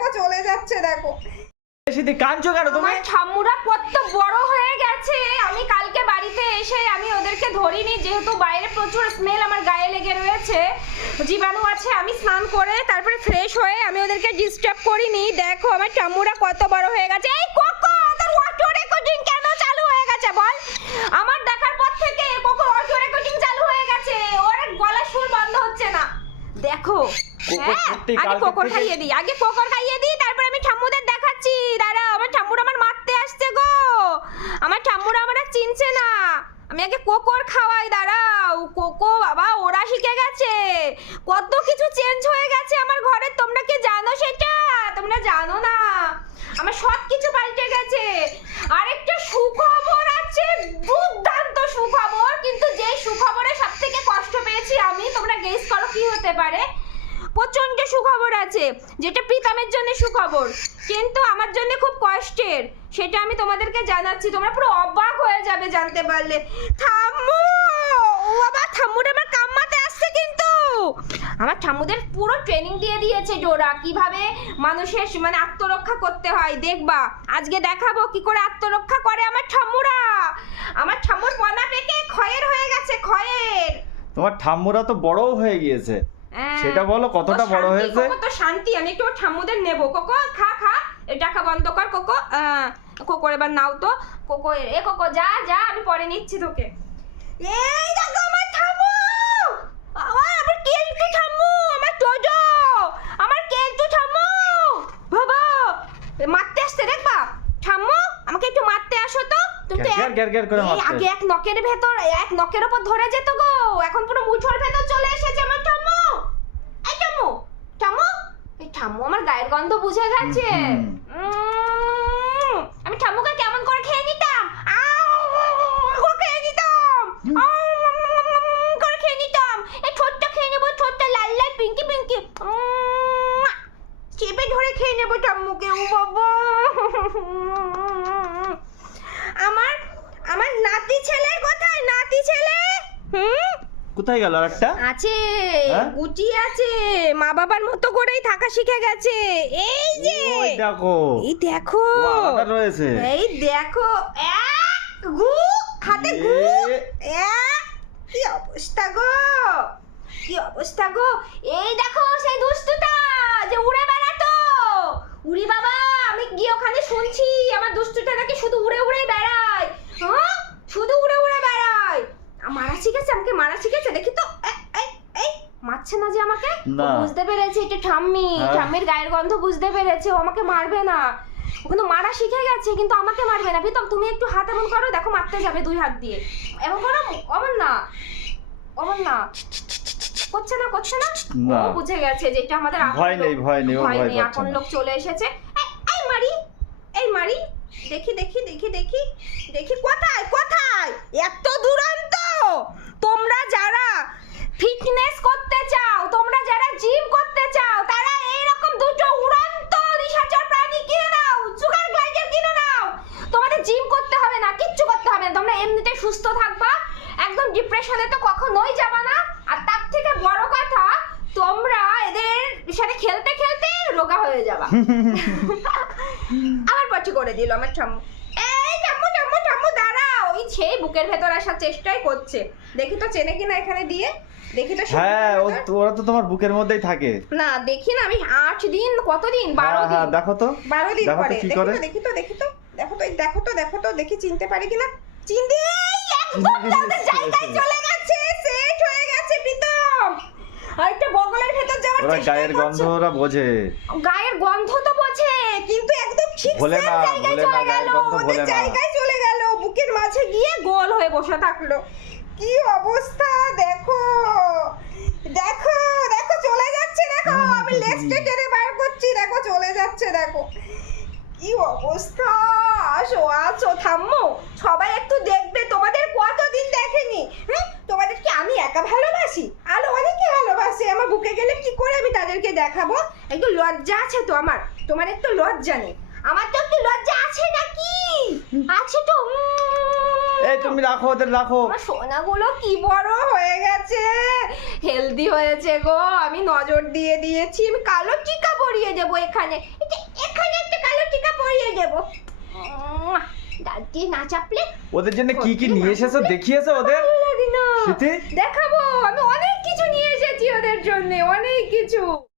দেখো চলে যাচ্ছে দেখো। সিদ্ধি কাঁদছো কেন তুমি? আমার ঠাম্মুরা কত বড় হয়ে গেছে। আমি কালকে বাড়িতে এসে আমি ওদেরকে ধরিনি, যেহেতু বাইরে প্রচুর স্মেল আমার গায়ে লেগে রয়েছে, জীবাণু আছে। আমি স্নান করে তারপরে ফ্রেশ হয়ে আমি ওদেরকে ডিস্টার্ব করিনি। দেখো আমার ঠাম্মুরা কত বড় হয়ে গেছে। এই কোকো, তোর অটো রেকর্ডিং কেন চালু হয়ে গেছে বল? আমার দেখার পর থেকে কোকো অটো রেকর্ডিং চালু হয়ে গেছে, ওর গলার সুর বন্ধ হচ্ছে না। দেখো আগে কোকর খাইয়ে দিই, আগে কোকর খাইয়ে দিই, তারপর আমি ঠাম্মুদের দেখাচ্ছি। দাঁড়া, আমার ঠাম্মুরা আমার মারতে আসছে গো। আমার ঠাম্মুরা আমার চিনছে না, আমি আগে কোকর খাওয়াই। দাঁড়াও, কোকো বাবা ওরা শিখে গেছে, কত কিছু চেঞ্জ হয়ে গেছে আমার ঘরে। তোমরা কি জানো সেটা? তোমরা জানো না, আমার সব কিছু পাল্টে গেছে। আরেকটা সুখবর আছে, দুর্দান্ত সুখবর, কিন্তু যে সুখবরে সব থেকে কষ্ট পেয়েছি আমি, তোমরা গেস করো কি হতে পারে? প্রচন্ড সুখবর আছে, যেটা প্রীতমের জন্য সুখবর, কিন্তু আমার জন্য খুব কষ্টের। সেটা আমি তোমাদেরকে জানাচ্ছি, তোমরা পুরো অবাক হয়ে যাবে জানতে পারলে। ঠাম্মু, ও বাবা, ঠাম্মুটা আমার কাম্মাতে আসছে। কিন্তু আমার ঠাম্মুদের পুরো ট্রেনিং দিয়ে দিয়েছে ডোরা, কিভাবে মানুষের মানে আত্মরক্ষা করতে হয়। দেখবা আজকে দেখাবো কি করে আত্মরক্ষা করে আমার ঠাম্মুরা। আমার ঠাম্মুর পনা পেকে ক্ষয়ের হয়ে গেছে, ক্ষয়ের। তোমার ঠাম্মুরা তো বড়ও হয়ে গিয়েছে, সেটা বলো কতটা বড় হয়েছে। কত শান্তি। আমি একটু ঠাম্মুদের নেবো। কোকো খা খা, টাকা বন্ধ কর কোকো। কোকো এবার নাও তো। কোকো এ কোকো যা যা, আমি পরে নিচ্ছি তোকে। এই দেখো আমার ঠাম্মু, আমার কেলটু ঠাম্মু, আমার টোজো, আমার কেলটু ঠাম্মু। বাবা মারতে আসছে, দেখবা ঠাম্মু আমাকে একটু মারতে আসো তো। তুমি তো আগে এক নকের ভেতর, এক নকের উপর ধরে যেত গো, এখন পুরো মুঠোর ভেতর চলে এসেছে আমার ঠাম্মু। এই ঠাম্মু, ঠাম্মু, এই ঠাম্মু আমার গায়ের গন্ধ বুঝে গেছে। আমি ঠাম্মুকে কেমন করে খেয়ে নিতাম, খেয়ে নিতাম, করে খেয়ে নিতাম। এই ঠোঁটটা খেয়ে নেবো, ঠোঁটটা লাল লাল পিঙ্কি পিঙ্কি, চেপে ধরে খেয়ে নেবো ঠাম্মুকে। ও বাবা, আমার আমার নাতি ছেলের কোথায়? নাতি ছেলে কোথায় গেল? আরেকটা আছে, গুটি আছে, মা বাবার মতো করেই থাকা শিখে গেছে। এই যে দেখো, এই দেখো রয়েছে, এই দেখো, গু খাতে গু, কি অবস্থা গো, কি অবস্থা গো। এই দেখো সেই দুষ্টুটা যে উড়ে বেড়াতো। উড়ি বাবা, আমি গিয়ে ওখানে শুনছি আমার দুষ্টুটা নাকি শুধু উড়ে উড়ে বেড়ায়। শুধু উড়ে উড়ে বেড়ায়। মারা শিখেছে, আমাকে মারা শিখেছে। দেখি তো, এই মারছে না যে আমাকে। বুঝতে পেরেছে এটা ঠাম্মি, ঠাম্মির গায়ের গন্ধ বুঝতে পেরেছে, ও আমাকে মারবে না। ও কিন্তু মারা শিখে গেছে, কিন্তু আমাকে মারবে না। প্রীতম তুমি একটু হাত এমন করো, দেখো মারতে যাবে দুই হাত দিয়ে। এমন করো, অমন না, অমন না, করছে না, করছে না। ও বুঝে গেছে যে এটা আমাদের ভয় নেই, ভয় নেই, ভয় নেই, আপন লোক চলে এসেছে। এই মারি, এই মারি, দেখি দেখি দেখি দেখি দেখি, কোথায় কোথায়? এত দুরন্ত। তোমরা যারা ফিটনেস করতে চাও, তোমরা যারা জিম করতে চাও, তারা এইরকম দুটো উড়ন্ত নিশাচর প্রাণী কিনে নাও, সুগার গ্লাইডার কিনে নাও। তোমাদের জিম করতে হবে না, কিচ্ছু করতে হবে না, তোমরা এমনিতে সুস্থ থাকবা, একদম ডিপ্রেশনে তো কখনোই যাবা না। আর তার থেকে বড় কথা, তোমরা এদের সাথে খেলতে খেলতে রোগা হয়ে যাবা। আবার পটি করে দিল আমার ঠাম্মু। এই ঠাম্মু ঠাম্মু ঠাম্মু দাঁড়া, ওই সেই বুকের ভেতর আসার চেষ্টাই করছে। দেখি তো চেনে কিনা এখানে দিয়ে, দেখি তো। হ্যাঁ, ওরা তো তোমার বুকের মধ্যেই থাকে। না দেখি না, আমি 8 দিন, কতদিন, 12 দিন, দেখো তো 12 দিন পরে কি করে। দেখি তো দেখি তো, দেখো তো, দেখো তো, দেখো তো, দেখি চিনতে পারি কিনা। চিনতে একদম ওদের জায়গায় চলে গেছে, সেট হয়ে গেছে প্রীতম। আর একটা বগলের ভেতর যাওয়ার চেষ্টা করছে। গায়ের গন্ধ ওরা বোঝে, গায়ের গন্ধ তো বোঝে, কিন্তু একদম ঠিক জায়গায় চলে গেল, ওদের জায়গায় চলে গেল, বুকের মাঝে গিয়ে গোল হয়ে বসে থাকলো। কি অবস্থা দেখো, দেখো দেখো চলে যাচ্ছে, দেখো আমি লেজটা টেনে বার করছি, দেখো চলে যাচ্ছে, দেখো কি অবস্থা। আসো আসো ঠাম্মু, সবাই একটু দেখবে, তোমাদের কতদিন দেখেনি। তোমাদের কি আমি একা ভালোবাসি? আলো অনেকে ভালোবাসে, আমার বুকে গেলে কি করে আমি তাদেরকে দেখাবো? একটু লজ্জা আছে তো আমার, তোমার একটু লজ্জা নেই। আমার তো একটু লজ্জা আছে নাকি? আছে তো। এই তুমি রাখো, ওদের রাখো। আমার সোনাগুলো কি বড় হয়ে গেছে, হেলদি হয়েছে গো। আমি নজর দিয়ে দিয়েছি, আমি কালো টিকা পরিয়ে দেবো এখানে। এখানে একটা কালো টিকা পরিয়ে দেবো। দাঁত দিয়ে না চাপলে ওদের জন্য কি কি নিয়ে এসেছো দেখিয়েছো ওদের? ভালো লাগে না। স্মৃতি? দেখাবো, আমি অনেক কিছু নিয়ে এসেছি ওদের জন্য, অনেক কিছু।